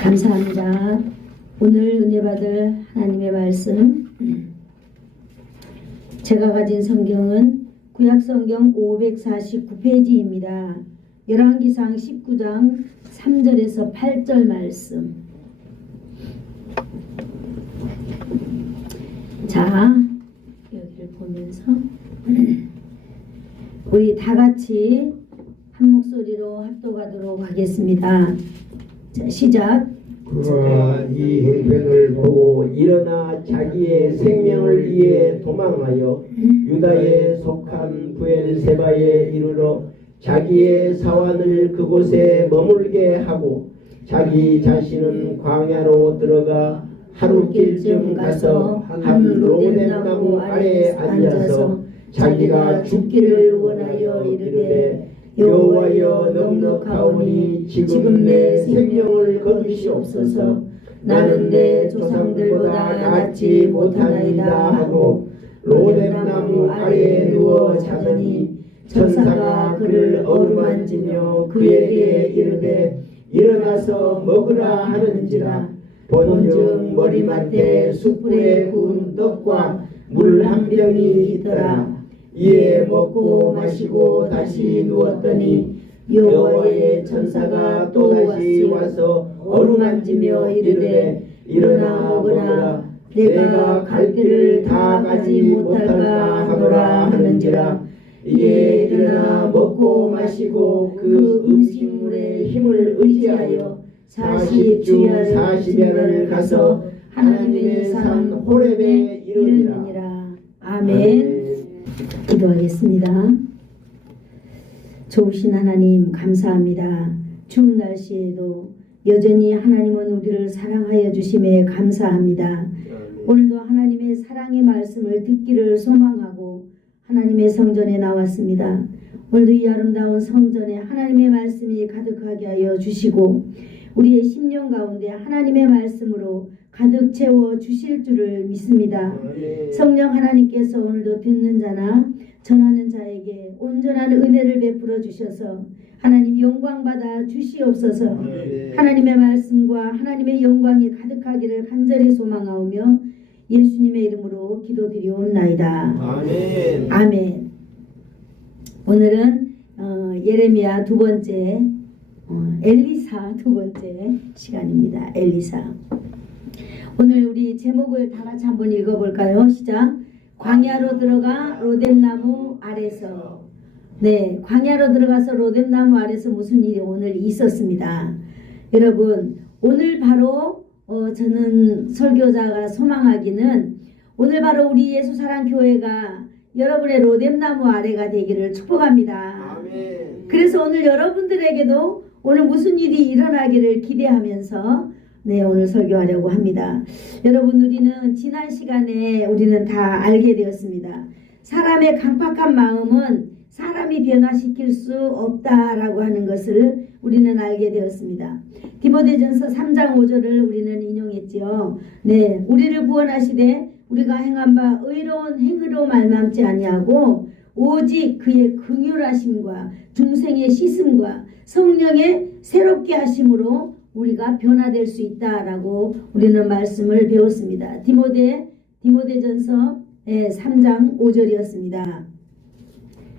감사합니다. 오늘 은혜 받을 하나님의 말씀, 제가 가진 성경은 구약성경 549페이지입니다. 열왕기상 19장 3절에서 8절 말씀. 자, 여기를 보면서 우리 다 같이 한 목소리로 합독하도록 하겠습니다. 자, 시작. 그가 이 형편을 보고 일어나 자기의 생명을 위해 도망하여 유다에 속한 부엘세바에 이르러 자기의 사환을 그곳에 머물게 하고 자기 자신은 광야로 들어가 하루길쯤 가서 한 로뎀나무 아래에 앉아서 자기가 죽기를 원하여 이르되 여호와여 넉넉하오니 지금 내 생명을 거두시옵소서. 나는 내 조상들보다 낫지 못하나이다 하고 로뎀나무 아래에 누워 자더니 천사가 그를 어루만지며 그에게 이르되 일어나서 먹으라 하는지라. 본즉 머리맡에 숯불에 구운 떡과 물 한 병이 있더라. 이에 먹고 마시고 다시 누웠더니 여호와의 천사가 또다시 와서 어루만지며 이르되 일어나 먹으라. 내가 갈 길을 다 가지 못할까 하노라 하는지라. 이에 일어나 먹고 마시고 그 음식물의 힘을 의지하여 40주 40야를 가서 하나님의 산 호렙에 이르니라. 아멘. 기도하겠습니다. 좋으신 하나님 감사합니다. 추운 날씨에도 여전히 하나님은 우리를 사랑하여 주심에 감사합니다. 오늘도 하나님의 사랑의 말씀을 듣기를 소망하고 하나님의 성전에 나왔습니다. 오늘도 이 아름다운 성전에 하나님의 말씀이 가득하게 하여 주시고 우리의 심령 가운데 하나님의 말씀으로 가득 채워 주실 줄을 믿습니다. 성령 하나님께서 오늘도 듣는 자나 전하는 자에게 온전한 은혜를 베풀어 주셔서 하나님 영광 받아 주시옵소서. 하나님의 말씀과 하나님의 영광이 가득하기를 간절히 소망하오며 예수님의 이름으로 기도드리옵나이다. 아멘. 아멘. 오늘은 예레미야 두 번째 엘리사 두 번째 시간입니다. 엘리사. 오늘 우리 제목을 다 같이 한번 읽어볼까요? 시작. 광야로 들어가 로뎀나무 아래서. 네, 광야로 들어가서 로뎀나무 아래서 무슨 일이 오늘 있었습니다. 여러분, 오늘 바로 저는 설교자가 소망하기는 오늘 바로 우리 예수사랑교회가 여러분의 로뎀나무 아래가 되기를 축복합니다. 아멘. 그래서 오늘 여러분들에게도 오늘 무슨 일이 일어나기를 기대하면서 네, 오늘 설교하려고 합니다. 여러분, 우리는 지난 시간에 우리는 다 알게 되었습니다. 사람의 강팍한 마음은 사람이 변화시킬 수 없다라고 하는 것을 우리는 알게 되었습니다. 디모데전서 3장 5절을 우리는 인용했지요. 네, 우리를 구원하시되 우리가 행한 바 의로운 행위로 말미암지 아니하고 오직 그의 긍휼하심과 중생의 씻음과 성령의 새롭게 하심으로 우리가 변화될 수 있다라고 우리는 말씀을 배웠습니다. 디모데전서 3장 5절이었습니다.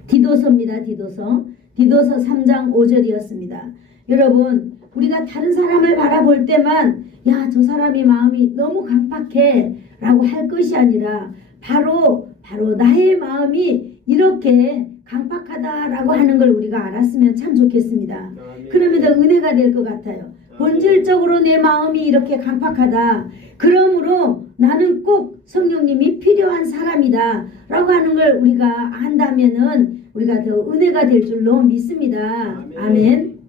디도서입니다. 디도서 3장 5절이었습니다. 여러분, 우리가 다른 사람을 바라볼 때만 야, 저 사람이 마음이 너무 강팍해 라고 할 것이 아니라 바로 나의 마음이 이렇게 강팍하다라고 하는 걸 우리가 알았으면 참 좋겠습니다. 그러면 더 은혜가 될 것 같아요. 본질적으로 내 마음이 이렇게 강팍하다. 그러므로 나는 꼭 성령님이 필요한 사람이다 라고 하는 걸 우리가 안다면은 우리가 더 은혜가 될 줄로 믿습니다. 아멘.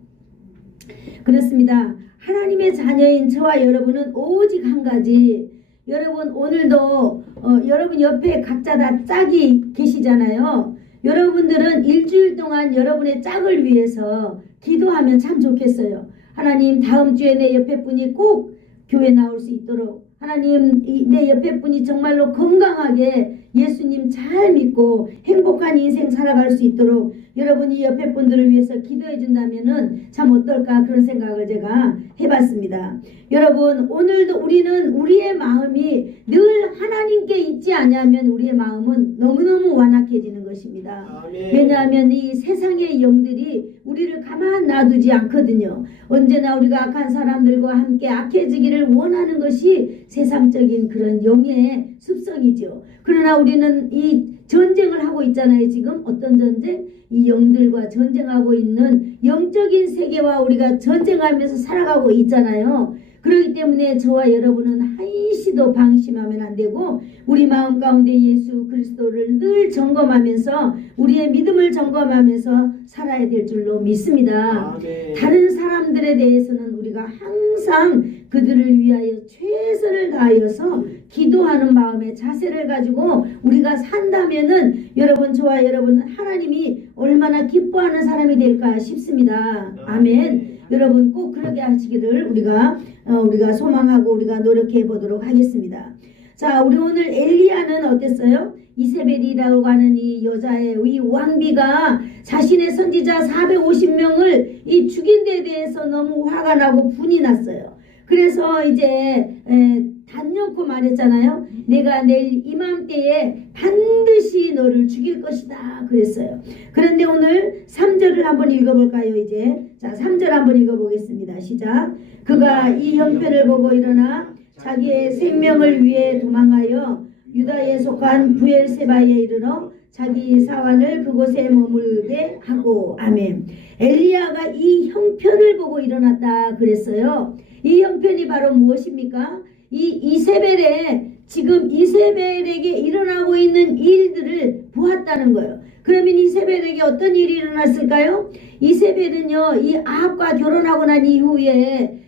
그렇습니다. 하나님의 자녀인 저와 여러분은 오직 한 가지. 여러분, 오늘도 여러분 옆에 각자 다 짝이 계시잖아요. 여러분들은 일주일 동안 여러분의 짝을 위해서 기도하면 참 좋겠어요. 하나님, 다음 주에 내 옆에 분이 꼭 교회 나올 수 있도록 하나님, 내 옆에 분이 정말로 건강하게 예수님 잘 믿고 행복한 인생 살아갈 수 있도록 여러분이 옆에 분들을 위해서 기도해 준다면은 참 어떨까 그런 생각을 제가 해봤습니다. 여러분 오늘도 우리는 우리의 마음이 늘 하나님께 있지 않으면 우리의 마음은 너무너무 완악해지는 것입니다. 아멘. 왜냐하면 이 세상의 영들이 우리를 가만 놔두지 않거든요. 언제나 우리가 악한 사람들과 함께 악해지기를 원하는 것이 세상적인 그런 영의 습성이죠. 그러나 우리는 이 전쟁을 하고 있잖아요. 지금 어떤 전쟁? 이 영들과 전쟁하고 있는 영적인 세계와 우리가 전쟁하면서 살아가고 있잖아요. 그렇기 때문에 저와 여러분은 한시도 방심하면 안 되고 우리 마음 가운데 예수 그리스도를 늘 점검하면서 우리의 믿음을 점검하면서 살아야 될 줄로 믿습니다. 아멘. 다른 사람들에 대해서는 우리가 항상 그들을 위하여 최선을 다하여서 기도하는 마음의 자세를 가지고 우리가 산다면은 여러분 저와 여러분 하나님이 얼마나 기뻐하는 사람이 될까 싶습니다. 아멘. 여러분 꼭 그렇게 하시기를 우리가 소망하고 우리가 노력해 보도록 하겠습니다. 자, 우리 오늘 엘리야는 어땠어요? 이세벨이라고 하는 이 여자의 이 왕비가 자신의 선지자 450명을 이 죽인 데 대해서 너무 화가 나고 분이 났어요. 그래서 이제 단연코 말했잖아요. 내가 내일 이맘때에 반드시 너를 죽일 것이다 그랬어요. 그런데 오늘 3절을 한번 읽어볼까요? 이제 자 3절 한번 읽어보겠습니다. 시작. 그가 이 형편을 보고 일어나 자기의 생명을 위해 도망하여 유다에 속한 부엘세바에 이르러 자기 사환을 그곳에 머물게 하고. 아멘. 엘리야가 이 형편을 보고 일어났다 그랬어요. 이 형편이 바로 무엇입니까? 이 이세벨의 지금 이세벨에게 일어나고 있는 일들을 보았다는 거예요. 그러면 이세벨에게 어떤 일이 일어났을까요? 이세벨은요, 이 아합과 결혼하고 난 이후에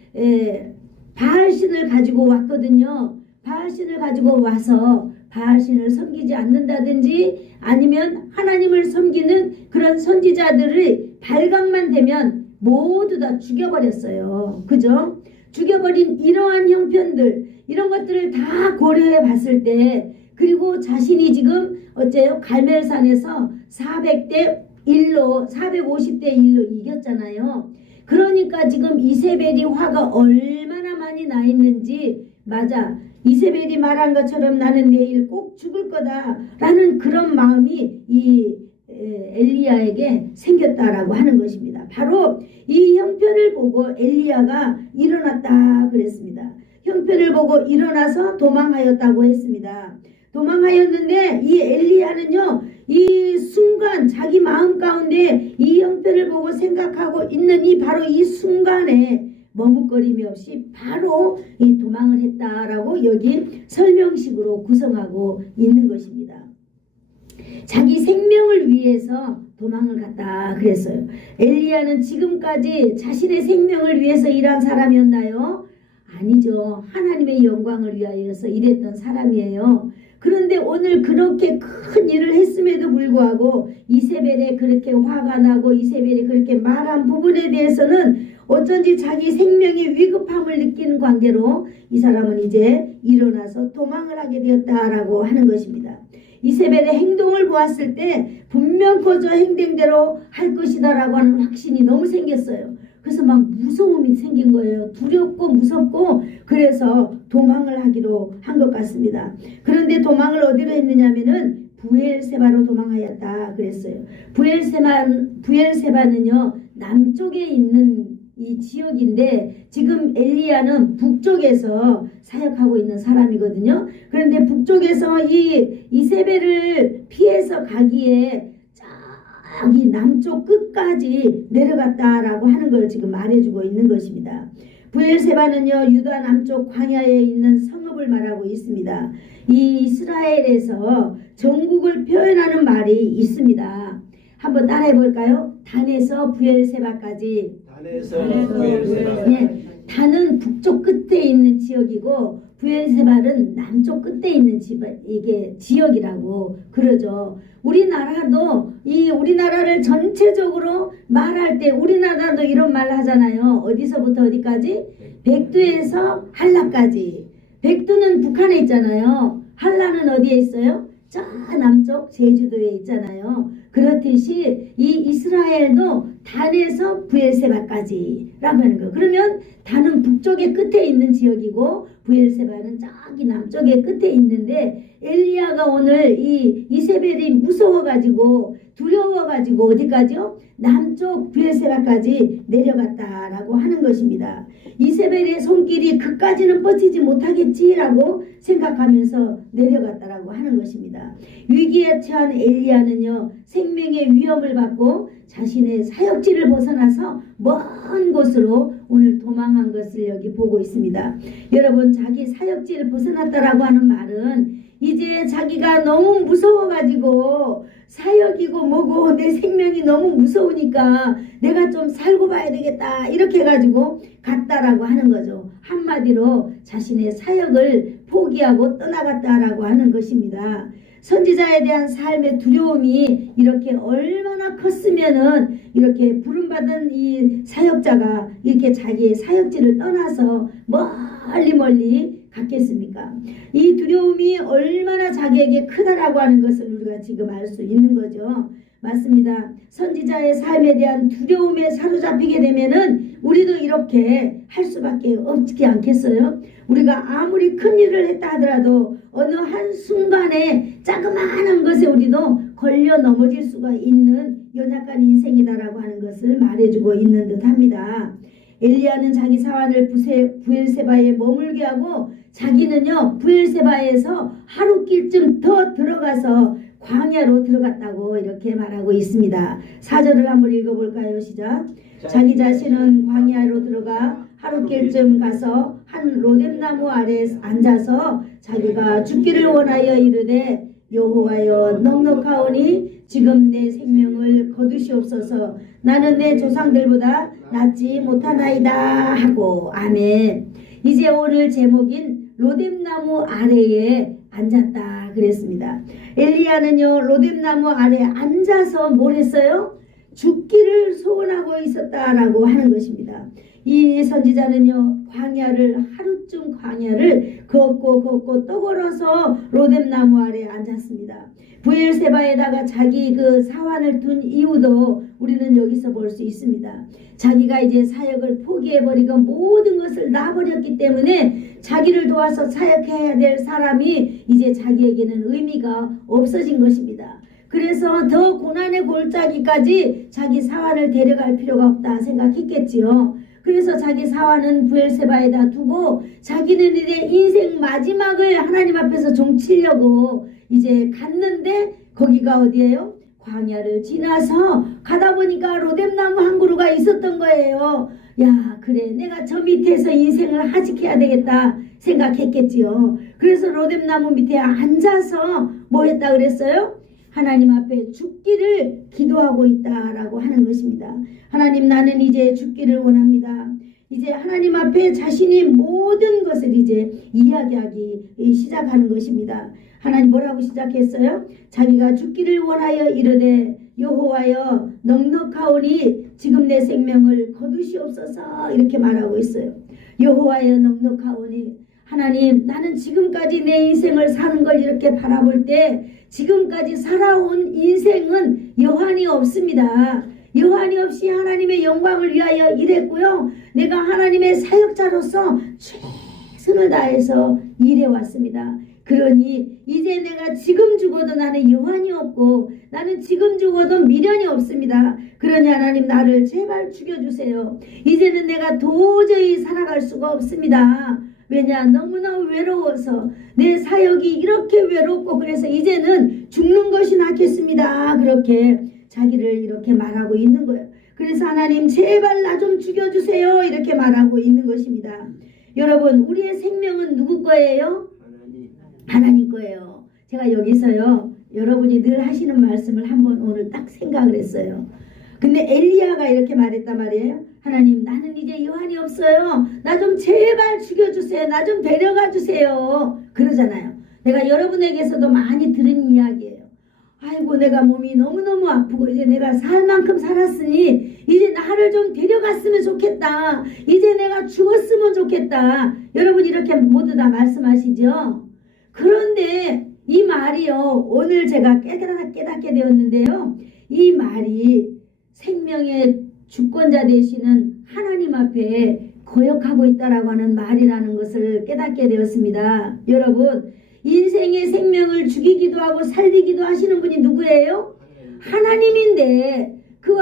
바알신을 가지고 왔거든요. 바알신을 가지고 와서 바알신을 섬기지 않는다든지 아니면 하나님을 섬기는 그런 선지자들의 발각만 되면 모두 다 죽여버렸어요. 그죠? 죽여버린 이러한 형편들, 이런 것들을 다 고려해 봤을 때, 그리고 자신이 지금 어째요? 갈멜산에서 400대 1로 450대 1로 이겼잖아요. 그러니까 지금 이세벨이 화가 얼마나 많이 나 있는지, 맞아, 이세벨이 말한 것처럼 나는 내일 꼭 죽을 거다라는 그런 마음이 이 엘리야에게 생겼다라고 하는 것입니다. 바로 이 형편을 보고 엘리야가 일어났다 그랬습니다. 형편을 보고 일어나서 도망하였다고 했습니다. 도망하였는데 이 엘리야는요, 이 순간 자기 마음 가운데 이 형편을 보고 생각하고 있는 이 바로 이 순간에 머뭇거림이 없이 바로 이 도망을 했다라고 여기 설명식으로 구성하고 있는 것입니다. 자기 생명을 위해서 도망을 갔다 그랬어요. 엘리야는 지금까지 자신의 생명을 위해서 일한 사람이었나요? 아니죠. 하나님의 영광을 위하여서 일했던 사람이에요. 그런데 오늘 그렇게 큰 일을 했음에도 불구하고 이세벨에 그렇게 화가 나고 이세벨이 그렇게 말한 부분에 대해서는 어쩐지 자기 생명의 위급함을 느끼는 관계로 이 사람은 이제 일어나서 도망을 하게 되었다라고 하는 것입니다. 이세벨의 행동을 보았을 때 분명 거저 행동대로 할 것이다라고 하는 확신이 너무 생겼어요. 그래서 막 무서움이 생긴 거예요. 두렵고 무섭고 그래서 도망을 하기로 한 것 같습니다. 그런데 도망을 어디로 했느냐면은 부엘세바로 도망하였다 그랬어요. 부엘세바는요 남쪽에 있는 이 지역인데 지금 엘리야는 북쪽에서 사역하고 있는 사람이거든요. 그런데 북쪽에서 이 이세벨을 피해서 가기에 저기 남쪽 끝까지 내려갔다라고 하는 걸 지금 말해주고 있는 것입니다. 부엘세바는요 유다 남쪽 광야에 있는 성읍을 말하고 있습니다. 이 이스라엘에서 전국을 표현하는 말이 있습니다. 한번 따라해 볼까요? 단에서 부엘세바까지. 예, 단은 북쪽 끝에 있는 지역이고 부엘세바는 남쪽 끝에 있는 이게 지역이라고 그러죠. 우리나라도 이 우리나라를 전체적으로 말할 때 우리나라도 이런 말 하잖아요. 어디서부터 어디까지? 백두에서 한라까지. 백두는 북한에 있잖아요. 한라는 어디에 있어요? 저 남쪽 제주도에 있잖아요. 그렇듯이 이 이스라엘도 단에서 브엘세바까지라고 하는 거. 그러면 단은 북쪽의 끝에 있는 지역이고 브엘세바는 저기 남쪽의 끝에 있는데 엘리야가 오늘 이 이세벨이 무서워가지고 두려워가지고 어디까지요? 남쪽 브엘세바까지 내려갔다라고 하는 것입니다. 이세벨의 손길이 그까지는 뻗치지 못하겠지라고 생각하면서 내려갔다라고 하는 것입니다. 위기에 처한 엘리야는요, 생명의 위험을 받고 자신의 사역지를 벗어나서 먼 곳으로 오늘 도망한 것을 여기 보고 있습니다. 여러분, 자기 사역지를 벗어났다라고 하는 말은 이제 자기가 너무 무서워가지고 사역이고 뭐고 내 생명이 너무 무서우니까 내가 좀 살고 봐야 되겠다 이렇게 해가지고 갔다라고 하는 거죠. 한마디로 자신의 사역을 포기하고 떠나갔다라고 하는 것입니다. 선지자에 대한 삶의 두려움이 이렇게 얼마나 컸으면은 이렇게 부름받은 이 사역자가 이렇게 자기의 사역지를 떠나서 멀리 갔겠습니까? 이 두려움이 얼마나 자기에게 크다라고 하는 것을 우리가 지금 알 수 있는 거죠. 맞습니다. 선지자의 삶에 대한 두려움에 사로잡히게 되면은 우리도 이렇게 할 수밖에 없지 않겠어요? 우리가 아무리 큰 일을 했다 하더라도 어느 한순간에 자그마한 것에 우리도 걸려 넘어질 수가 있는 연약한 인생이다라고 하는 것을 말해주고 있는 듯 합니다. 엘리야는 자기 사환을 브엘세바에 머물게 하고 자기는요 브엘세바에서 하루길쯤 더 들어가서 광야로 들어갔다고 이렇게 말하고 있습니다. 4절을 한번 읽어볼까요? 시작. 자기 자신은 광야로 들어가 하루길쯤 가서 한 로뎀나무 아래 앉아서 자기가 죽기를 원하여 이르되 여호와여 넉넉하오니 지금 내 생명을 거두시옵소서. 나는 내 조상들보다 낫지 못하나이다 하고. 아멘. 이제 오늘 제목인 로뎀나무 아래에 앉았다 그랬습니다. 엘리야는요 로뎀나무 아래에 앉아서 뭘 했어요? 죽기를 소원하고 있었다라고 하는 것입니다. 이 선지자는요 광야를 하루쯤 광야를 걷고 또 걸어서 로뎀나무 아래에 앉았습니다. 브엘세바에다가 자기 그 사환을 둔 이유도 우리는 여기서 볼 수 있습니다. 자기가 이제 사역을 포기해버리고 모든 것을 놔버렸기 때문에 자기를 도와서 사역해야 될 사람이 이제 자기에게는 의미가 없어진 것입니다. 그래서 더 고난의 골짜기까지 자기 사환을 데려갈 필요가 없다 생각했겠지요. 그래서 자기 사환은 브엘세바에다 두고 자기는 이제 인생 마지막을 하나님 앞에서 종치려고 이제 갔는데 거기가 어디예요? 광야를 지나서 가다 보니까 로뎀나무 한 그루가 있었던 거예요. 야 그래 내가 저 밑에서 인생을 하직해야 되겠다 생각했겠지요. 그래서 로뎀나무 밑에 앉아서 뭐 했다 그랬어요? 하나님 앞에 죽기를 기도하고 있다라고 하는 것입니다. 하나님 나는 이제 죽기를 원합니다. 이제 하나님 앞에 자신이 모든 것을 이제 이야기하기 시작하는 것입니다. 하나님 뭐라고 시작했어요? 자기가 죽기를 원하여 이르되 여호와여 넉넉하오니 지금 내 생명을 거두시옵소서 이렇게 말하고 있어요. 여호와여 넉넉하오니 하나님 나는 지금까지 내 인생을 사는 걸 이렇게 바라볼 때 지금까지 살아온 인생은 여한이 없습니다. 여한이 없이 하나님의 영광을 위하여 일했고요. 내가 하나님의 사역자로서 최선을 다해서 일해왔습니다. 그러니 이제 내가 지금 죽어도 나는 여한이 없고 나는 지금 죽어도 미련이 없습니다. 그러니 하나님 나를 제발 죽여주세요. 이제는 내가 도저히 살아갈 수가 없습니다. 왜냐 너무나 외로워서 내 사역이 이렇게 외롭고 그래서 이제는 죽는 것이 낫겠습니다. 그렇게 자기를 이렇게 말하고 있는 거예요. 그래서 하나님 제발 나 좀 죽여주세요 이렇게 말하고 있는 것입니다. 여러분 우리의 생명은 누구 거예요? 하나님 거예요. 제가 여기서요 여러분이 늘 하시는 말씀을 한번 오늘 딱 생각을 했어요. 근데 엘리야가 이렇게 말했단 말이에요. 하나님 나는 이제 여한이 없어요. 나 좀 제발 죽여주세요. 나 좀 데려가 주세요. 그러잖아요. 내가 여러분에게서도 많이 들은 이야기예요. 아이고 내가 몸이 너무너무 아프고 이제 내가 살 만큼 살았으니 이제 나를 좀 데려갔으면 좋겠다. 이제 내가 죽었으면 좋겠다. 여러분 이렇게 모두 다 말씀하시죠. 그런데 이 말이요, 오늘 제가 깨닫게 되었는데요. 이 말이 생명의 주권자 되시는 하나님 앞에 거역하고 있다라고 하는 말이라는 것을 깨닫게 되었습니다. 여러분, 인생의 생명을 죽이기도 하고 살리기도 하시는 분이 누구예요? 하나님인데 그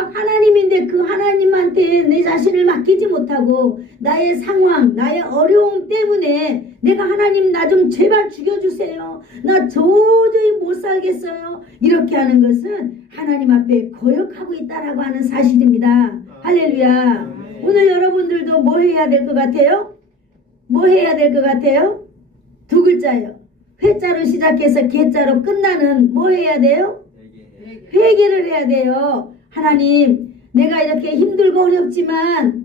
하나님한테 내 자신을 맡기지 못하고 나의 상황, 나의 어려움 때문에 내가 하나님 나 좀 제발 죽여주세요. 나 도저히 못 살겠어요. 이렇게 하는 것은 하나님 앞에 거역하고 있다라고 하는 사실입니다. 할렐루야. 오늘 여러분들도 뭐 해야 될 것 같아요? 뭐 해야 될 것 같아요? 두 글자예요. 회자로 시작해서 개자로 끝나는 뭐 해야 돼요? 회개를 해야 돼요. 하나님, 내가 이렇게 힘들고 어렵지만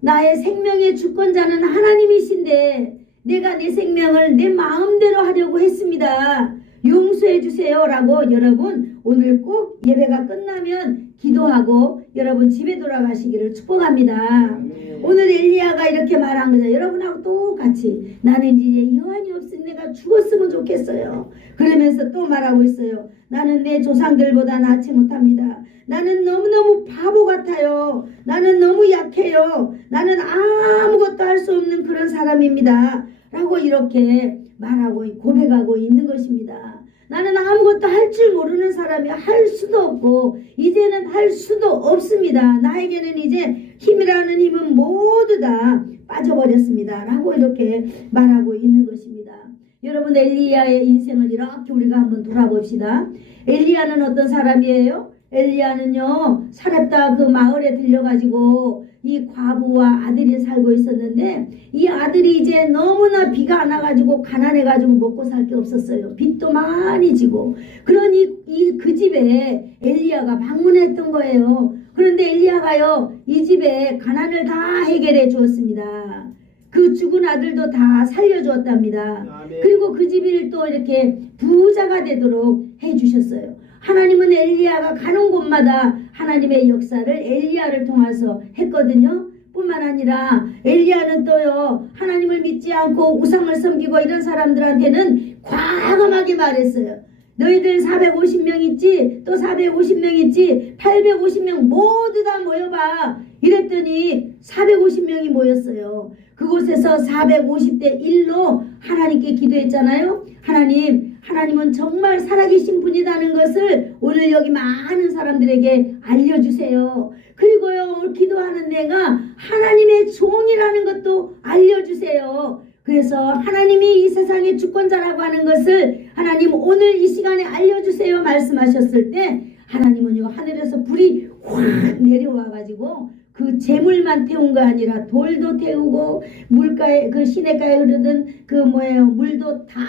나의 생명의 주권자는 하나님이신데 내가 내 생명을 내 마음대로 하려고 했습니다. 용서해 주세요 라고 여러분 오늘 꼭 예배가 끝나면 기도하고 여러분 집에 돌아가시기를 축복합니다. 오늘 엘리야가 이렇게 말한 거죠. 여러분하고 똑같이 나는 이제 여한이 없으니 내가 죽었으면 좋겠어요. 그러면서 또 말하고 있어요. 나는 내 조상들보다 낫지 못합니다. 나는 너무너무 바보 같아요. 나는 너무 약해요. 나는 아무것도 할 수 없는 그런 사람입니다. 라고 이렇게 말하고 고백하고 있는 것입니다. 나는 아무것도 할 줄 모르는 사람이 할 수도 없고 이제는 할 수도 없습니다. 나에게는 이제 힘이라는 힘은 모두 다 빠져버렸습니다. 라고 이렇게 말하고 있는 것입니다. 여러분, 엘리야의 인생을 이렇게 우리가 한번 돌아봅시다. 엘리야는 어떤 사람이에요? 엘리야는요, 사렙다 그 마을에 들려가지고 이 과부와 아들이 살고 있었는데 이 아들이 이제 너무나 비가 안 와가지고 가난해가지고 먹고 살 게 없었어요. 빚도 많이 지고. 그러니 그 집에 엘리야가 방문했던 거예요. 그런데 엘리야가요, 이 집에 가난을 다 해결해 주었습니다. 그 죽은 아들도 다 살려주었답니다. 그리고 그 집을 또 이렇게 부자가 되도록 해주셨어요. 하나님은 엘리야가 가는 곳마다 하나님의 역사를 엘리야를 통해서 했거든요. 뿐만 아니라 엘리야는 또요, 하나님을 믿지 않고 우상을 섬기고 이런 사람들한테는 과감하게 말했어요. 너희들 450명 있지? 또 450명 있지? 850명 모두 다 모여봐. 이랬더니 450명이 모였어요. 그곳에서 450대 1로 하나님께 기도했잖아요. 하나님은 정말 살아계신 분이라는 것을 오늘 여기 많은 사람들에게 알려주세요. 그리고요, 오늘 기도하는 내가 하나님의 종이라는 것도 알려주세요. 그래서 하나님이 이 세상의 주권자라고 하는 것을 하나님 오늘 이 시간에 알려주세요 말씀하셨을 때 하나님은요, 하늘에서 불이 확 내려와가지고 그 재물만 태운 거 아니라 돌도 태우고 물가에 그 시냇가에 흐르던 그 물도 다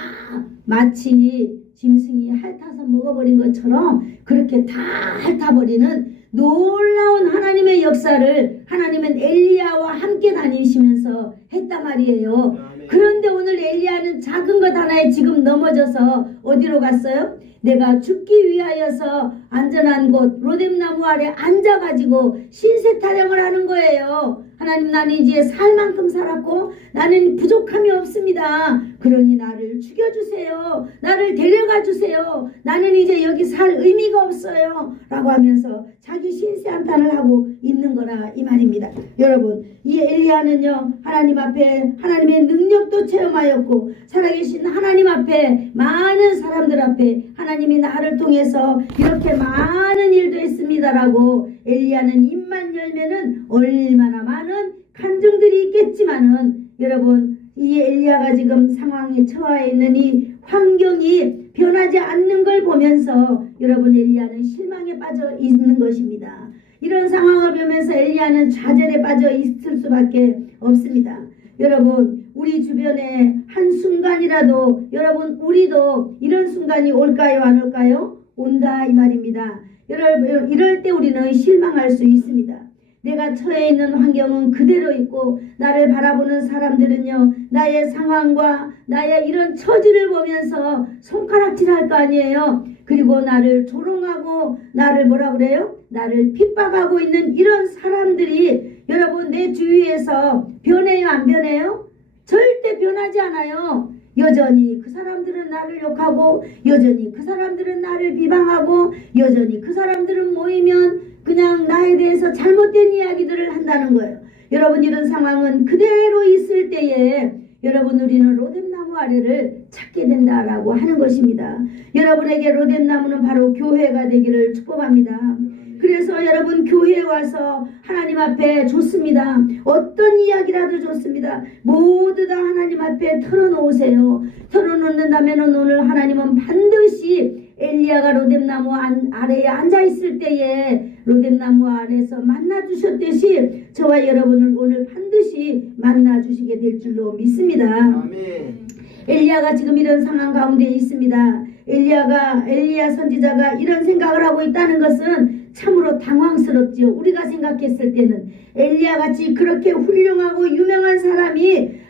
마치 짐승이 핥아서 먹어버린 것처럼 그렇게 다 핥아버리는 놀라운 하나님의 역사를 하나님은 엘리야와 함께 다니시면서 했단 말이에요. 그런데 오늘 엘리야는 작은 것 하나에 지금 넘어져서 어디로 갔어요? 내가 죽기 위하여서 안전한 곳 로뎀나무 아래 앉아가지고 신세 타령을 하는 거예요. 하나님, 나는 이제 살 만큼 살았고 나는 부족함이 없습니다. 그러니 나를 죽여주세요. 나를 데려가 주세요. 나는 이제 여기 살 의미가 없어요. 라고 하면서 자기 신세 한탄을 하고 있는 거라 이 말입니다. 여러분, 이 엘리야는요, 하나님 앞에 하나님의 능력도 체험하였고 살아계신 하나님 앞에 많은 사람들 앞에 하나님이 나를 통해서 이렇게 많은 일도 했습니다라고 엘리야는 입만 열면은 얼마나 많은 간증들이 있겠지만은 여러분, 이 엘리야가 지금 상황에 처해 있는 이 환경이 변하지 않는 걸 보면서 여러분, 엘리야는 실망에 빠져 있는 것입니다. 이런 상황을 보면서 엘리야는 좌절에 빠져 있을 수밖에 없습니다. 여러분, 우리 주변에 한순간이라도 여러분, 우리도 이런 순간이 올까요, 안 올까요? 온다 이 말입니다. 이럴 때 우리는 실망할 수 있습니다. 내가 처해 있는 환경은 그대로 있고 나를 바라보는 사람들은요, 나의 상황과 나의 이런 처지를 보면서 손가락질할 거 아니에요. 그리고 나를 조롱하고 나를 뭐라 그래요? 나를 핍박하고 있는 이런 사람들이 여러분 내 주위에서 변해요, 안 변해요? 절대 변하지 않아요. 여전히 그 사람들은 나를 욕하고 여전히 그 사람들은 나를 비방하고 여전히 그 사람들은 모이면 그냥 나에 대해서 잘못된 이야기들을 한다는 거예요. 여러분, 이런 상황은 그대로 있을 때에 여러분, 우리는 로뎀나무 아래를 찾게 된다라고 하는 것입니다. 여러분에게 로뎀나무는 바로 교회가 되기를 축복합니다. 그래서 여러분, 교회에 와서 하나님 앞에 좋습니다. 어떤 이야기라도 좋습니다. 모두 다 하나님 앞에 털어놓으세요. 털어놓는다면 오늘 하나님은 반드시 엘리야가 로뎀나무 아래에 앉아있을 때에 로뎀나무 아래에서 만나주셨듯이 저와 여러분을 오늘 반드시 만나주시게 될 줄로 믿습니다. 아멘. 엘리야가 지금 이런 상황 가운데 있습니다. 엘리야 선지자가 이런 생각을 하고 있다는 것은 참으로 당황스럽지요. 우리가 생각했을 때는 엘리야 같이 그렇게 훌륭하고 유명한 사람이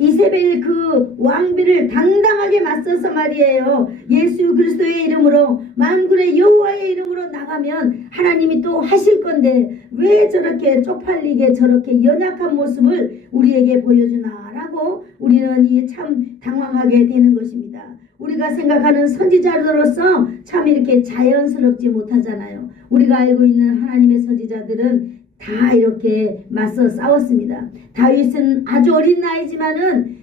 이세벨 그 왕비를 당당하게 맞서서 말이에요. 예수 그리스도의 이름으로 만군의 여호와의 이름으로 나가면 하나님이 또 하실 건데 왜 저렇게 쪽팔리게 저렇게 연약한 모습을 우리에게 보여주나라고 우리는 참 당황하게 되는 것입니다. 우리가 생각하는 선지자로서 참 이렇게 자연스럽지 못하잖아요. 우리가 알고 있는 하나님의 선지자들은 다 이렇게 맞서 싸웠습니다. 다윗은 아주 어린 나이지만은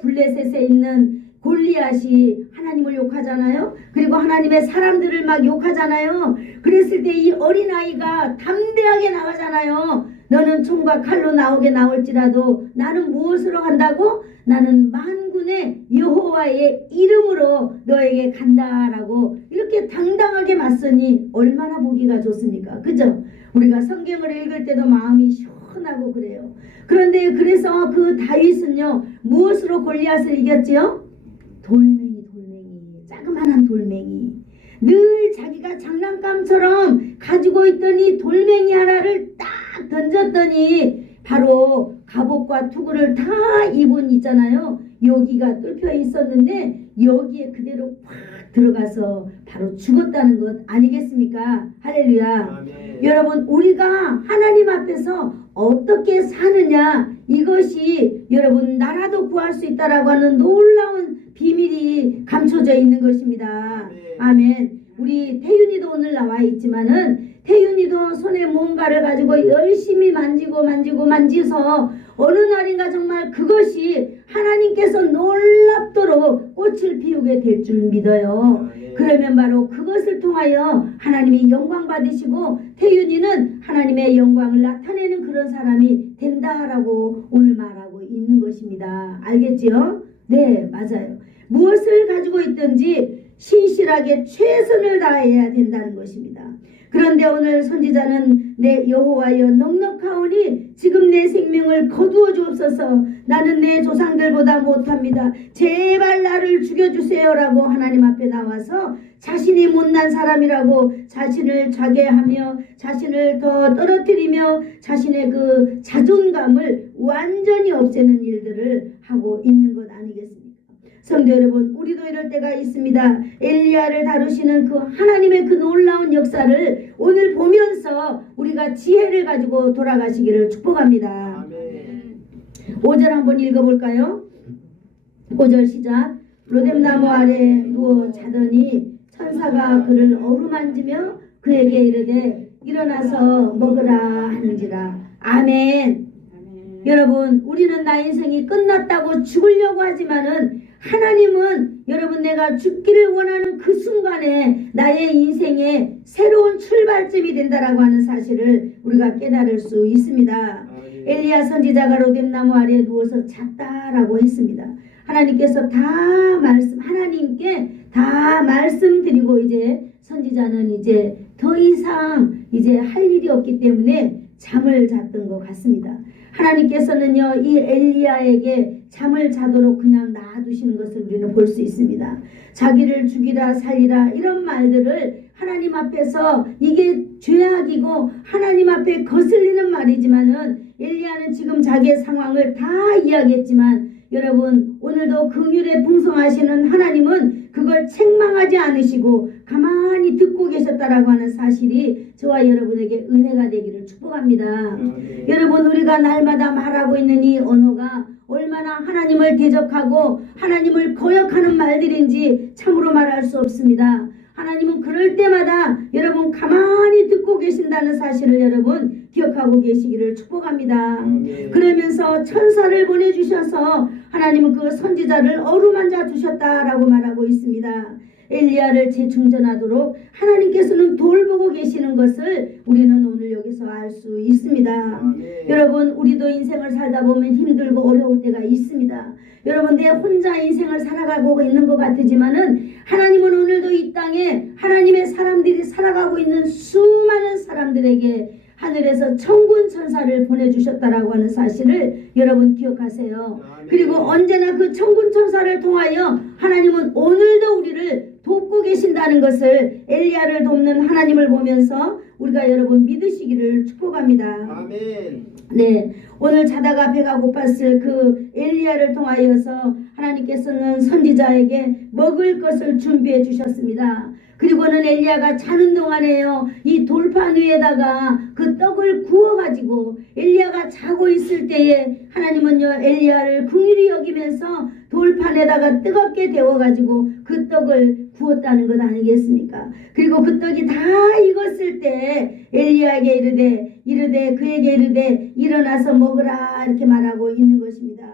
블레셋에 있는 골리앗이 하나님을 욕하잖아요. 그리고 하나님의 사람들을 막 욕하잖아요. 그랬을 때 이 어린아이가 담대하게 나가잖아요. 너는 총과 칼로 나올지라도 나는 무엇으로 간다고? 나는 만군의 여호와의 이름으로 너에게 간다라고 이렇게 당당하게 맞서니 얼마나 보기가 좋습니까? 그죠? 우리가 성경을 읽을 때도 마음이 시원하고 그래요. 그런데 그래서 그 다윗은요, 무엇으로 골리앗을 이겼지요? 돌멩이, 자그마한 돌멩이. 늘 자기가 장난감처럼 가지고 있던 이 돌멩이 하나를 딱 던졌더니 바로 갑옷과 투구를 다 입은 있잖아요. 여기가 뚫혀 있었는데 여기에 그대로 확 들어가서 바로 죽었다는 것 아니겠습니까? 할렐루야. 아멘. 여러분, 우리가 하나님 앞에서 어떻게 사느냐, 이것이 여러분 나라도 구할 수 있다라고 하는 놀라운 비밀이 감춰져 있는 것입니다. 아멘. 우리 태윤이도 오늘 나와 있지만은 태윤이도 손에 뭔가를 가지고 열심히 만지서 어느 날인가 정말 그것이 하나님께서 놀랍도록 꽃을 피우게 될 줄 믿어요. 그러면 바로 그것을 통하여 하나님이 영광 받으시고 태윤이는 하나님의 영광을 나타내는 그런 사람이 된다라고 오늘 말하고 있는 것입니다. 알겠지요? 네, 맞아요. 무엇을 가지고 있든지 신실하게 최선을 다해야 된다는 것입니다. 그런데 오늘 선지자는 내 여호와여 넉넉하오니 지금 내 생명을 거두어 주옵소서. 나는 내 조상들보다 못합니다. 제발 나를 죽여주세요라고 하나님 앞에 나와서 자신이 못난 사람이라고 자신을 자괴하며 자신을 더 떨어뜨리며 자신의 그 자존감을 완전히 없애는 일들을 하고 있는 것 아니겠습니까? 성도 여러분, 우리도 이럴 때가 있습니다. 엘리야를 다루시는 그 하나님의 그 놀라운 역사를 오늘 보면서 우리가 지혜를 가지고 돌아가시기를 축복합니다. 아멘. 5절 한번 읽어볼까요? 5절 시작. 로뎀나무 아래 누워 자더니 천사가 그를 어루만지며 그에게 이르되 일어나서 먹으라 하는지라. 아멘. 여러분, 우리는 나 인생이 끝났다고 죽으려고 하지만은 하나님은 여러분 내가 죽기를 원하는 그 순간에 나의 인생에 새로운 출발점이 된다라고 하는 사실을 우리가 깨달을 수 있습니다. 엘리야 선지자가 로뎀나무 아래에 누워서 잤다라고 했습니다. 하나님께 다 말씀드리고 이제 선지자는 이제 더 이상 이제 할 일이 없기 때문에 잠을 잤던 것 같습니다. 하나님께서는요, 이 엘리야에게 잠을 자도록 그냥 놔두시는 것을 우리는 볼 수 있습니다. 자기를 죽이라 살리라 이런 말들을 하나님 앞에서 이게 죄악이고 하나님 앞에 거슬리는 말이지만은 엘리야는 지금 자기의 상황을 다 이야기했지만 여러분, 오늘도 긍휼에 풍성하시는 하나님은 그걸 책망하지 않으시고 가만히 듣고 계셨다. 주셨다라고 하는 사실이 저와 여러분에게 은혜가 되기를 축복합니다. 여러분, 우리가 날마다 말하고 있는 이 언어가 얼마나 하나님을 대적하고 하나님을 거역하는 말들인지 참으로 말할 수 없습니다. 하나님은 그럴 때마다 여러분 가만히 듣고 계신다는 사실을 여러분 기억하고 계시기를 축복합니다. 그러면서 천사를 보내주셔서 하나님은 그 선지자를 어루만져 주셨다라고 말하고 있습니다. 엘리야를 재충전하도록 하나님께서는 돌보고 계시는 것을 우리는 오늘 여기서 알 수 있습니다. 여러분, 우리도 인생을 살다 보면 힘들고 어려울 때가 있습니다. 여러분, 내 혼자 인생을 살아가고 있는 것 같지만은 하나님은 오늘도 이 땅에 하나님의 사람들이 살아가고 있는 수많은 사람들에게 하늘에서 천군 천사를 보내주셨다라고 하는 사실을 여러분 기억하세요. 그리고 언제나 그 천군 천사를 통하여 하나님은 오늘도 우리를 돕고 계신다는 것을 엘리야를 돕는 하나님을 보면서 우리가 여러분 믿으시기를 축복합니다. 아멘. 네, 오늘 자다가 배가 고팠을 그 엘리야를 통하여서 하나님께서는 선지자에게 먹을 것을 준비해 주셨습니다. 그리고는 엘리야가 자는 동안에요, 이 돌판 위에다가 그 떡을 구워가지고 엘리야가 자고 있을 때에 하나님은요 엘리야를 긍휼히 여기면서 돌판에다가 뜨겁게 데워가지고 그 떡을 구웠다는 것 아니겠습니까? 그리고 그 떡이 다 익었을 때 엘리야에게 이르되 그에게 이르되 일어나서 먹으라 이렇게 말하고 있는 것입니다.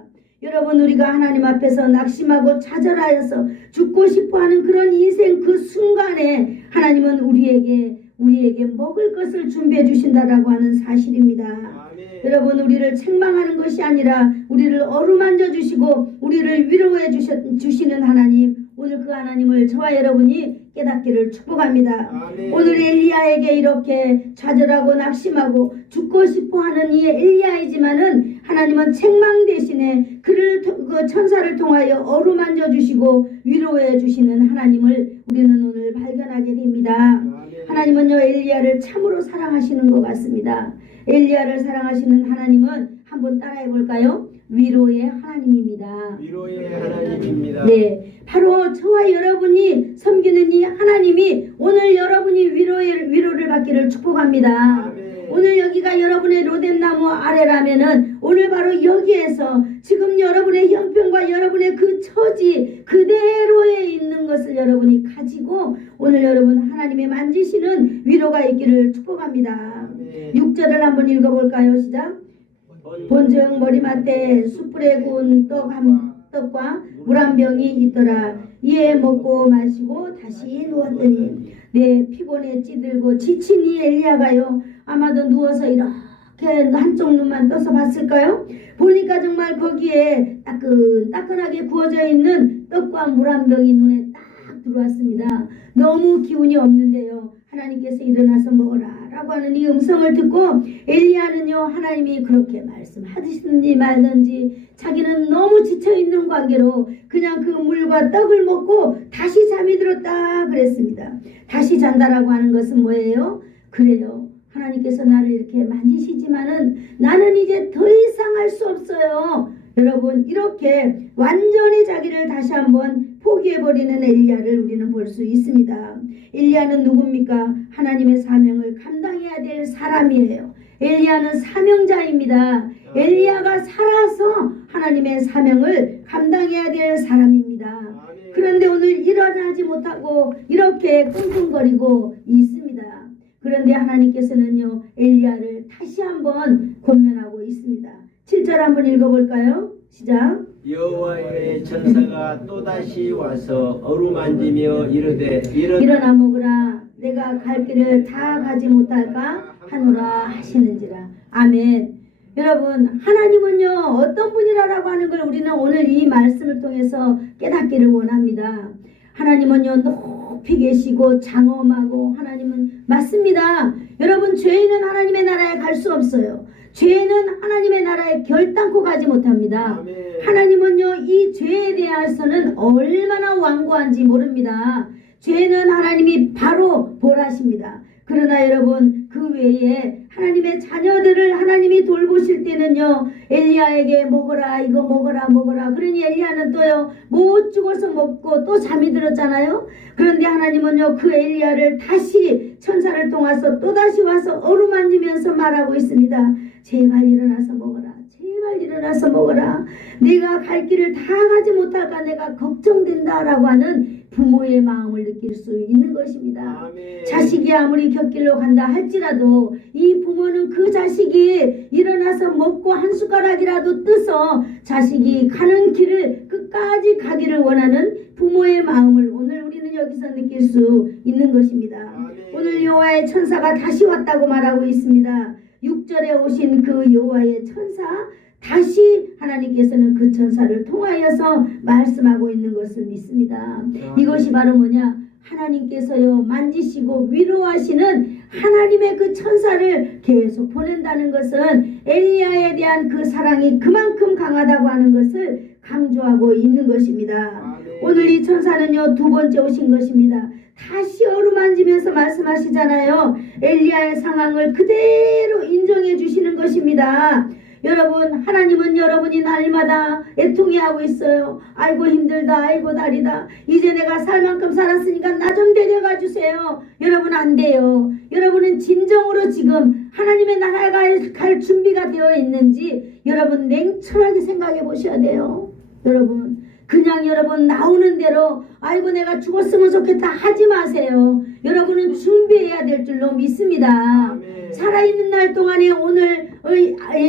여러분, 우리가 하나님 앞에서 낙심하고 좌절하여서 죽고 싶어하는 그런 인생 그 순간에 하나님은 우리에게 먹을 것을 준비해 주신다라고 하는 사실입니다. 아멘. 여러분, 우리를 책망하는 것이 아니라 우리를 어루만져 주시고 우리를 위로해 주시는 하나님, 오늘 그 하나님을 저와 여러분이 깨닫기를 축복합니다. 아멘. 오늘 엘리야에게 이렇게 좌절하고 낙심하고 죽고 싶어하는 이 엘리야이지만은 하나님은 책망 대신에 그 천사를 통하여 어루만져 주시고 위로해 주시는 하나님을 우리는 오늘 발견하게 됩니다. 하나님은요 엘리야를 참으로 사랑하시는 것 같습니다. 엘리야를 사랑하시는 하나님은 한번 따라해 볼까요? 위로의 하나님입니다. 위로의 하나님입니다. 네, 바로 저와 여러분이 섬기는 이 하나님이 오늘 여러분이 위로를 받기를 축복합니다. 아멘. 오늘 여기가 여러분의 로뎀나무 아래라면은 오늘 바로 여기에서 지금 여러분의 형편과 여러분의 그 처지 그대로에 있는 것을 여러분이 가지고 오늘 여러분 하나님의 만지시는 위로가 있기를 축복합니다. 6절을 한번 읽어볼까요? 시작. 본즉 머리맡에 숯불에 구운 떡과 물 한 병이 있더라. 이에 먹고 마시고 다시 누웠더니 내 피곤에 찌들고 지친 이 엘리야가요 아마도 누워서 이렇게 한쪽 눈만 떠서 봤을까요? 보니까 정말 거기에 따끈따끈하게 구워져 있는 떡과 물 한 병이 눈에 딱 들어왔습니다. 너무 기운이 없는데요, 하나님께서 일어나서 먹어라 라고 하는 이 음성을 듣고 엘리야는요 하나님이 그렇게 말씀하시든지 말든지 자기는 너무 지쳐있는 관계로 그냥 그 물과 떡을 먹고 다시 잠이 들었다 그랬습니다. 다시 잔다라고 하는 것은 뭐예요? 그래요, 하나님께서 나를 이렇게 만지시지만은 나는 이제 더 이상 할 수 없어요. 여러분, 이렇게 완전히 자기를 다시 한번 포기해버리는 엘리야를 우리는 볼 수 있습니다. 엘리야는 누굽니까? 하나님의 사명을 감당해야 될 사람이에요. 엘리야는 사명자입니다. 엘리야가 살아서 하나님의 사명을 감당해야 될 사람입니다. 그런데 오늘 일어나지 못하고 이렇게 끙끙거리고 있습니다. 그런데 하나님께서는요 엘리야를 다시 한번 권면하고 있습니다. 7절 한번 읽어볼까요? 시작. 여호와의 천사가 또다시 와서 어루만지며 이르되 일어나 먹으라. 내가 갈 길을 다 가지 못할까 하노라 하시는지라. 아멘. 여러분, 하나님은요 어떤 분이라고 하는 걸 우리는 오늘 이 말씀을 통해서 깨닫기를 원합니다. 하나님은요 높이 계시고 장엄하고 하나님은 맞습니다. 여러분, 죄인은 하나님의 나라에 갈 수 없어요. 죄는 하나님의 나라에 결단코 가지 못합니다. 아멘. 하나님은요 이 죄에 대해서는 얼마나 완고한지 모릅니다. 죄는 하나님이 바로 벌하십니다. 그러나 여러분 그 외에 하나님의 자녀들을 하나님이 돌보실 때는요 엘리야에게 먹어라 이거 먹어라 그러니 엘리야는 또요 못 죽어서 먹고 또 잠이 들었잖아요. 그런데 하나님은요 그 엘리야를 다시 천사를 통해서 또다시 와서 어루만지면서 말하고 있습니다. 제발 일어나서 먹어라. 제발 일어나서 먹어라. 내가 갈 길을 다 가지 못할까 내가 걱정된다라고 하는 부모의 마음을 느낄 수 있는 것입니다. 아멘. 자식이 아무리 곁길로 간다 할지라도 이 부모는 그 자식이 일어나서 먹고 한 숟가락이라도 떠서 자식이 가는 길을 끝까지 가기를 원하는 부모의 마음을 오늘 우리는 여기서 느낄 수 있는 것입니다. 아멘. 오늘 여호와의 천사가 다시 왔다고 말하고 있습니다. 6절에 오신 그 여호와의 천사 다시 하나님께서는 그 천사를 통하여서 말씀하고 있는 것을 믿습니다. 이것이 바로 뭐냐? 하나님께서요 만지시고 위로하시는 하나님의 그 천사를 계속 보낸다는 것은 엘리야에 대한 그 사랑이 그만큼 강하다고 하는 것을 강조하고 있는 것입니다. 오늘 이 천사는요 두 번째 오신 것입니다. 다시 어루만지면서 말씀하시잖아요. 엘리야의 상황을 그대로 인정해 주시는 것입니다. 여러분 하나님은 여러분이 날마다 애통해하고 있어요. 아이고 힘들다 아이고 다리다 이제 내가 살 만큼 살았으니까 나 좀 데려가 주세요. 여러분 안 돼요. 여러분은 진정으로 지금 하나님의 나라에 갈 준비가 되어 있는지 여러분 냉철하게 생각해 보셔야 돼요. 여러분 그냥 여러분 나오는 대로 아이고 내가 죽었으면 좋겠다 하지 마세요. 여러분은 준비해야 될 줄로 믿습니다. 아멘. 살아있는 날 동안에 오늘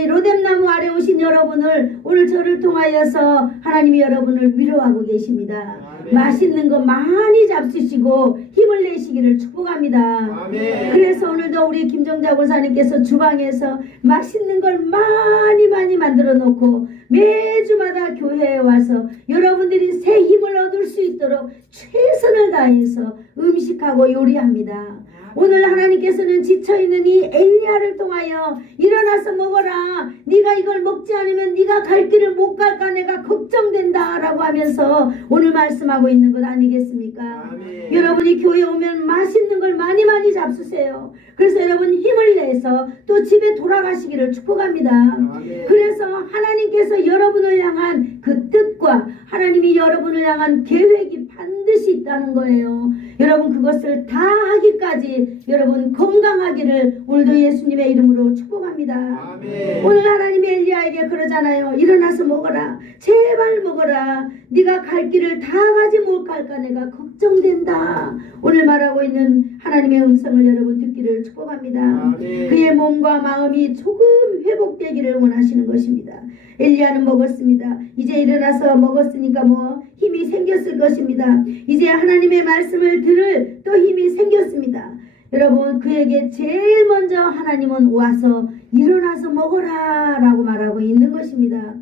로뎀나무 아래 오신 여러분을 오늘 저를 통하여서 하나님이 여러분을 위로하고 계십니다. 아멘. 맛있는 거 많이 잡수시고 힘을 내시기를 축복합니다. 아멘. 그래서 오늘도 우리 김정자 권사님께서 주방에서 맛있는 걸 많이 만들어 놓고 매주마다 교회에 와서 여러분들이 새 힘을 얻을 수 있도록 최선을 다해서 음식하고 요리합니다. 오늘 하나님께서는 지쳐있는 이 엘리야를 통하여 일어나서 먹어라. 네가 이걸 먹지 않으면 네가 갈 길을 못 갈까 내가 걱정된다 라고 하면서 오늘 말씀하고 있는 것 아니겠습니까? 아멘. 여러분이 교회 오면 맛있는 걸 많이 잡수세요. 그래서 여러분 힘을 내서 또 집에 돌아가시기를 축복합니다. 아멘. 그래서 하나님께서 여러분을 향한 그 뜻과 하나님이 여러분을 향한 계획이 반드시 있다는 거예요. 여러분 그것을 다 하기까지 여러분 건강하기를 오늘도 예수님의 이름으로 축복합니다. 아멘. 오늘 하나님이 엘리야에게 그러잖아요. 일어나서 먹어라. 제발 먹어라. 네가 갈 길을 다 가지 못 갈까 내가 걱정된다. 오늘 말하고 있는 하나님의 음성을 여러분 듣기를 축복합니다. 아멘. 그의 몸과 마음이 조금 회복되기를 원하시는 것입니다. 엘리야는 먹었습니다. 이제 일어나서 먹었으니까 뭐 힘이 생겼을 것입니다. 이제 하나님의 말씀을 들을 또 힘이 생겼습니다. 여러분 그에게 제일 먼저 하나님은 와서 일어나서 먹어라 라고 말하고 있는 것입니다.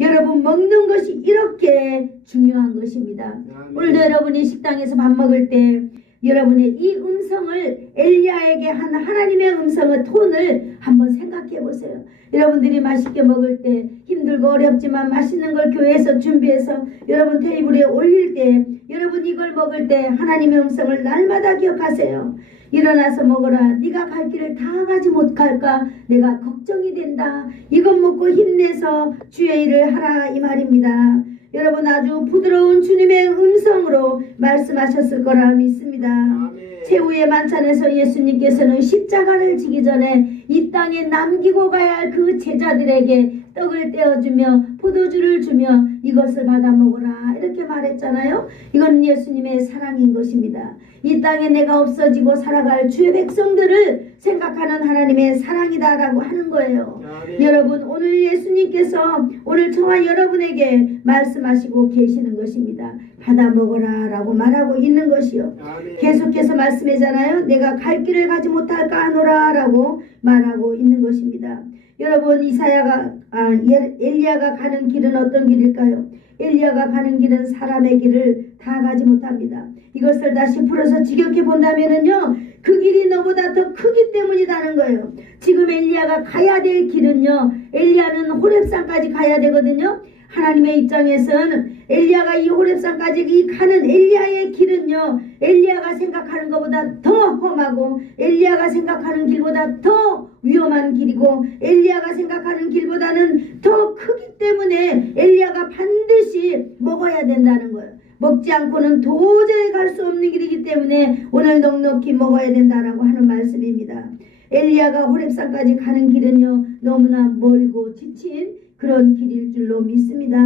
여러분 먹는 것이 이렇게 중요한 것입니다. 오늘도 여러분이 식당에서 밥 먹을 때 여러분의 이 음성을 엘리야에게 한 하나님의 음성의 톤을 한번 생각해 보세요. 여러분들이 맛있게 먹을 때 힘들고 어렵지만 맛있는 걸 교회에서 준비해서 여러분 테이블에 올릴 때 여러분 이걸 먹을 때 하나님의 음성을 날마다 기억하세요. 일어나서 먹어라. 네가 갈 길을 다 가지 못할까 내가 걱정이 된다. 이것 먹고 힘내서 주의 일을 하라 이 말입니다. 여러분 아주 부드러운 주님의 음성으로 말씀하셨을 거라 믿습니다. 아멘. 최후의 만찬에서 예수님께서는 십자가를 지기 전에 이 땅에 남기고 가야 할 그 제자들에게 떡을 떼어주며 포도주를 주며 이것을 받아 먹어라 이렇게 말했잖아요. 이건 예수님의 사랑인 것입니다. 이 땅에 내가 없어지고 살아갈 주의 백성들을 생각하는 하나님의 사랑이다라고 하는 거예요. 아멘. 여러분 오늘 예수님께서 오늘 저와 여러분에게 말씀하시고 계시는 것입니다. 받아 먹어라 라고 말하고 있는 것이요. 아멘. 계속해서 말씀하잖아요. 내가 갈 길을 가지 못할까 하노라 라고 말하고 있는 것입니다. 여러분 엘리야가 가는 길은 어떤 길일까요? 엘리야가 가는 길은 사람의 길을 다 가지 못합니다. 이것을 다시 풀어서 직역해 본다면은요, 그 길이 너보다 더 크기 때문이라는 거예요. 지금 엘리야가 가야 될 길은요, 엘리야는 호렙산까지 가야 되거든요. 하나님의 입장에서는 엘리야가 이 호렙산까지 이 가는 엘리야의 길은요, 엘리야가 생각하는 것보다 더 험하고 엘리야가 생각하는 길보다 더 위험한 길이고 엘리야가 생각하는 길보다는 더 크기 때문에 엘리야가 반드시 먹어야 된다는 거예요. 먹지 않고는 도저히 갈 수 없는 길이기 때문에 오늘 넉넉히 먹어야 된다라고 하는 말씀입니다. 엘리야가 호렙산까지 가는 길은요, 너무나 멀고 지친 그런 길일 줄로 믿습니다.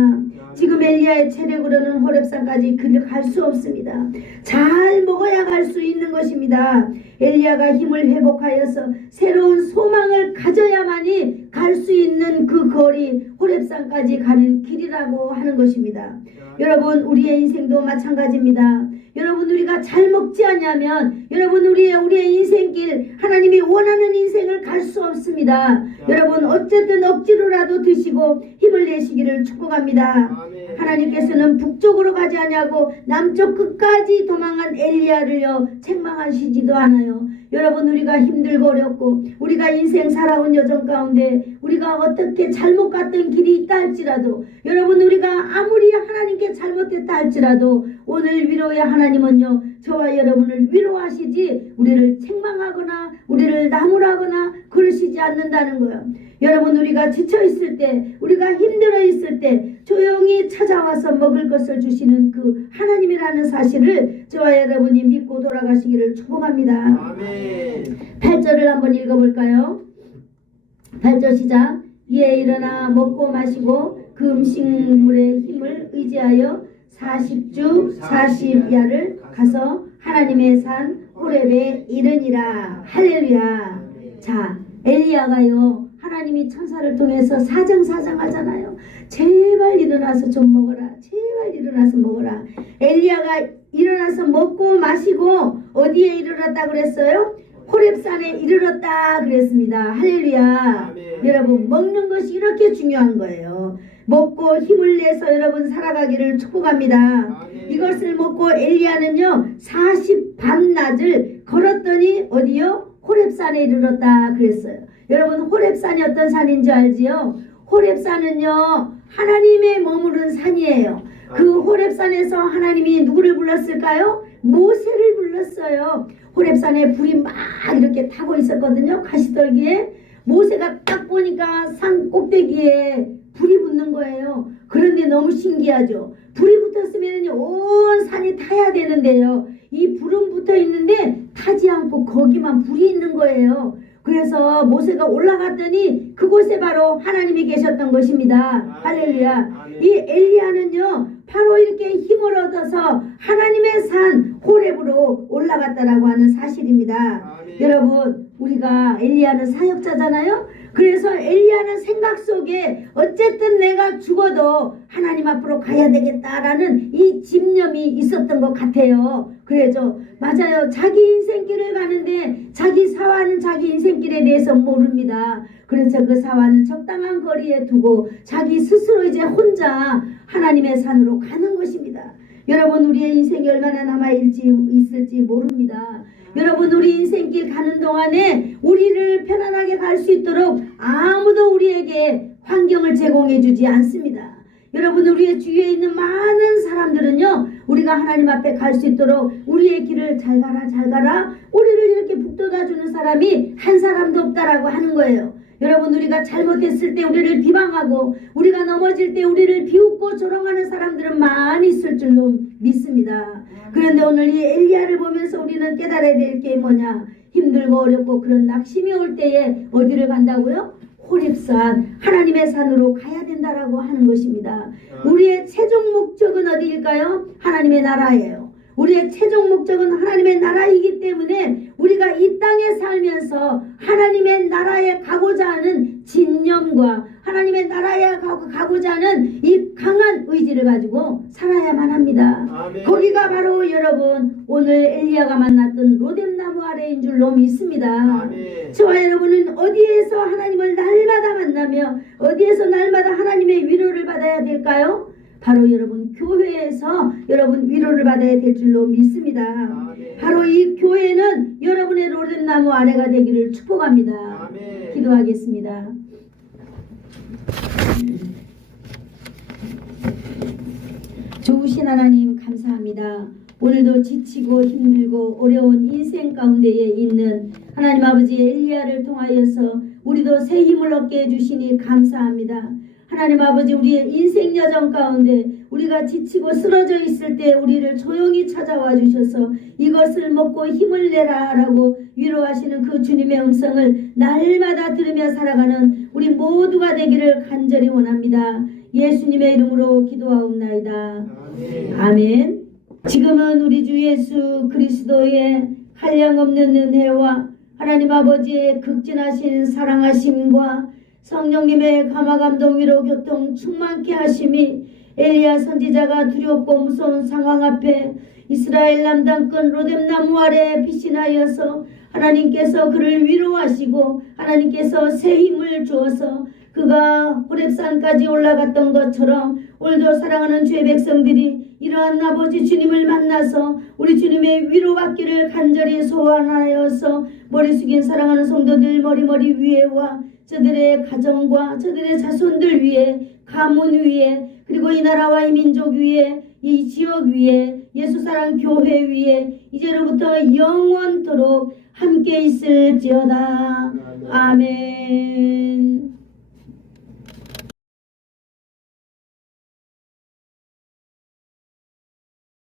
지금 엘리야의 체력으로는 호렙산까지 그를 갈 수 없습니다. 잘 먹어야 갈 수 있는 것입니다. 엘리야가 힘을 회복하여서 새로운 소망을 가져야만이 갈 수 있는 그 거리, 호렙산까지 가는 길이라고 하는 것입니다. 여러분, 우리의 인생도 마찬가지입니다. 여러분, 우리가 잘 먹지 않냐면 여러분, 우리의 인생길, 하나님이 원하는 인생을 갈 수 없습니다. 여러분, 어쨌든 억지로라도 드시고 힘을 내시기를 축복합니다. 하나님께서는 북쪽으로 가지 않냐고 남쪽 끝까지 도망한 엘리야를요 책망하시지도 않아요. 여러분, 우리가 힘들고 어렵고 우리가 인생 살아온 여정 가운데 우리가 어떻게 잘못 갔던 길이 있다 할지라도, 여러분, 우리가 아무리 하나님께 잘못됐다 할지라도 오늘 위로의 하나님은요 저와 여러분을 위로하시지 우리를 책망하거나 우리를 나무라거나 그러시지 않는다는 거예요. 여러분, 우리가 지쳐있을 때, 우리가 힘들어 있을 때 조용히 찾아와서 먹을 것을 주시는 그 하나님이라는 사실을 저와 여러분이 믿고 돌아가시기를 축복합니다. 아멘. 8절을 한번 읽어볼까요? 8절 시작. 이에 일어나 먹고 마시고 그 음식물의 힘을 의지하여 40주 40야를 가서 하나님의 산 호렙에 이르니라. 할렐루야. 자, 엘리야가요 하나님이 천사를 통해서 사정 하잖아요. 제발 일어나서 좀 먹어라. 제발 일어나서 먹어라. 엘리야가 일어나서 먹고 마시고 어디에 이르렀다 그랬어요? 호렙산에 이르렀다 그랬습니다. 할렐루야. 아멘. 여러분, 먹는 것이 이렇게 중요한 거예요. 먹고 힘을 내서 여러분 살아가기를 축복합니다. 아멘. 이것을 먹고 엘리야는요 40 밤낮을 걸었더니 어디요? 호렙산에 이르렀다 그랬어요. 여러분, 호렙산이 어떤 산인지 알지요? 호렙산은요 하나님의 머무른 산이에요. 그 호렙산에서 하나님이 누구를 불렀을까요? 모세를 불렀어요. 호렙산에 불이 막 이렇게 타고 있었거든요. 가시떨기에. 모세가 딱 보니까 산 꼭대기에 불이 붙는 거예요. 그런데 너무 신기하죠. 불이 붙었으면 온 산이 타야 되는데요, 이 불은 붙어 있는데 타지 않고 거기만 불이 있는 거예요. 그래서 모세가 올라갔더니 그곳에 바로 하나님이 계셨던 것입니다. 할렐루야. 이 엘리야는요 바로 이렇게 힘을 얻어서 하나님의 산 호렙으로 올라갔다라고 하는 사실입니다. 여러분, 우리가 엘리야는 사역자잖아요. 그래서 엘리야는 생각 속에 어쨌든 내가 죽어도 하나님 앞으로 가야 되겠다라는 이 집념이 있었던 것 같아요. 그래죠. 맞아요. 자기 인생길을 가는데 자기 사와는 자기 인생길에 대해서 모릅니다. 그래서 그 사와는 적당한 거리에 두고 자기 스스로 이제 혼자 하나님의 산으로 가는 것입니다. 여러분, 우리의 인생이 얼마나 남아있을지 모릅니다. 여러분, 우리 인생길 가는 동안에 우리를 편안하게 갈 수 있도록 아무도 우리에게 환경을 제공해 주지 않습니다. 여러분, 우리의 주위에 있는 많은 사람들은요 우리가 하나님 앞에 갈 수 있도록 우리의 길을 잘 가라 우리를 이렇게 북돋아 주는 사람이 한 사람도 없다라고 하는 거예요. 여러분, 우리가 잘못했을 때 우리를 비방하고 우리가 넘어질 때 우리를 비웃고 조롱하는 사람들은 많이 있을 줄로 믿습니다. 그런데 오늘 이 엘리야를 보면서 우리는 깨달아야 될 게 뭐냐? 힘들고 어렵고 그런 낙심이 올 때에 어디를 간다고요? 호렙산, 하나님의 산으로 가야 된다라고 하는 것입니다. 우리의 최종 목적은 어디일까요? 하나님의 나라예요. 우리의 최종 목적은 하나님의 나라이기 때문에 우리가 이 땅에 살면서 하나님의 나라에 가고자 하는 진념과 하나님의 나라에 가고자 하는 이 강한 의지를 가지고 살아야만 합니다. 아멘. 거기가 바로 여러분 오늘 엘리야가 만났던 로뎀나무 아래인 줄로 믿습니다. 아멘. 저와 여러분은 어디에서 하나님을 날마다 만나며 어디에서 날마다 하나님의 위로를 받아야 될까요? 바로 여러분 교회에서 여러분 위로를 받아야 될 줄로 믿습니다. 아멘. 바로 이 교회는 여러분의 로뎀나무 아래가 되기를 축복합니다. 아멘. 기도하겠습니다. 좋으신 하나님 감사합니다. 오늘도 지치고 힘들고 어려운 인생 가운데에 있는 하나님 아버지 엘리야를 통하여서 우리도 새 힘을 얻게 해주시니 감사합니다. 하나님 아버지 우리의 인생 여정 가운데 우리가 지치고 쓰러져 있을 때 우리를 조용히 찾아와 주셔서 이것을 먹고 힘을 내라 라고 위로하시는 그 주님의 음성을 날마다 들으며 살아가는 우리 모두가 되기를 간절히 원합니다. 예수님의 이름으로 기도하옵나이다. 아멘. 지금은 우리 주 예수 그리스도의 한량없는 은혜와 하나님 아버지의 극진하신 사랑하심과 성령님의 감화감동 위로 교통 충만케 하심이 엘리야 선지자가 두렵고 무서운 상황 앞에 이스라엘 남당권 로뎀나무 아래 피신하여서 하나님께서 그를 위로하시고 하나님께서 새 힘을 주어서 그가 호렙산까지 올라갔던 것처럼 오늘도 사랑하는 주의 백성들이 이러한 아버지 주님을 만나서 우리 주님의 위로받기를 간절히 소원하여서 머리 숙인 사랑하는 성도들 머리 위에와 저들의 가정과 저들의 자손들 위에 가문 위에 그리고 이 나라와 이 민족 위에 이 지역 위에 예수사랑 교회 위에 이제로부터 영원토록 함께 있을지어다. 아멘.